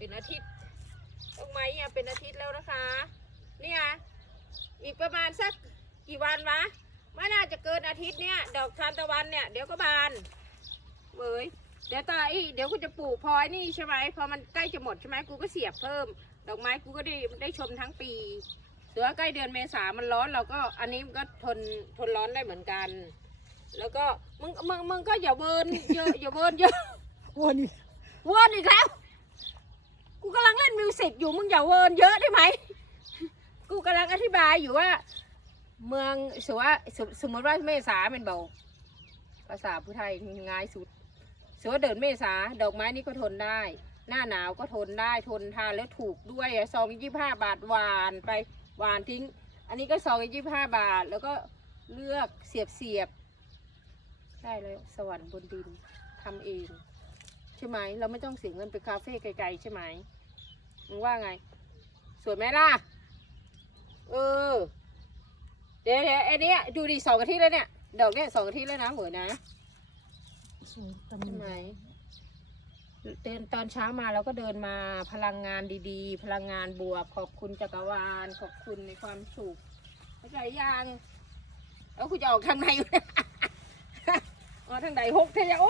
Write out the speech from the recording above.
เป็นอาทิตย์ต้นไม้เนี่ยเป็นอาทิตย์แล้วนะคะ เนี่ยอีกประมาณสักกี่วันวะไม่น่าจะเกินอาทิตย์เนี่ยดอกทานตะวันเนี่ยเดี๋ยวก็บานเว้ยเดี๋ยวตาอีเดี๋ยวกูจะปลูกพลอยนี่ใช่ไหมพอมันใกล้จะหมดใช่ไหมกูก็เสียบเพิ่ม ดอกไม้กูก็ได้ได้ชมทั้งปีเสือใกล้เดือนเมษามันร้อนเราก็อันนี้มันก็ทนทนร้อนได้เหมือนกัน แล้วก็มึงมึงมึงก็อย่าเบิร์นเยอะอย่าเบิร์นเยอะวนอีกเวิร์นอีกแล้วกูกำลังเล่นมิวสิกอยู่มึงอย่าเวิร์นเยอะได้ไหม กูกำลังอธิบายอยู่ว่า เมืองสมมติว่าสมสมมติว่าเมษาเป็นเบาภาษาผู้ไทยง่ายสุดสมมติว่าเดินเมษาดอกไม้นี่ก็ทนได้ หน้าหนาวก็ทนได้ทนทานแล้วถูกด้วยซองยี่ห้าบาทหวานไปหวานทิ้ง อันนี้ก็ซองยี่ห้าบาท แล้วก็เลือกเสียบเสียบได้เลยสวรรค์บนดินทำเอง ใช่ไหมเราไม่ต้องเสียเงินไปคาเฟ่ไกลๆใช่ไหม มึงว่าไง สวยไหมล่ะ เออ เดี๋ยวเดี๋ยวไอ้เนี้ยดูดิสองอาทิตย์แล้วเนี่ย ดอกเนี่ยสองอาทิตย์แล้วนะเหมือนนะสวยตใช่ไหมเดินตอนเช้ามาเราก็เดินมาพลังงานดีๆ พลังงานบวก ขอบคุณจักรวาล ขอบคุณในความสุขเข้าใจยังแล้วคุณจะออกทางไหนวะออกทางไหนหกเทียวยังไง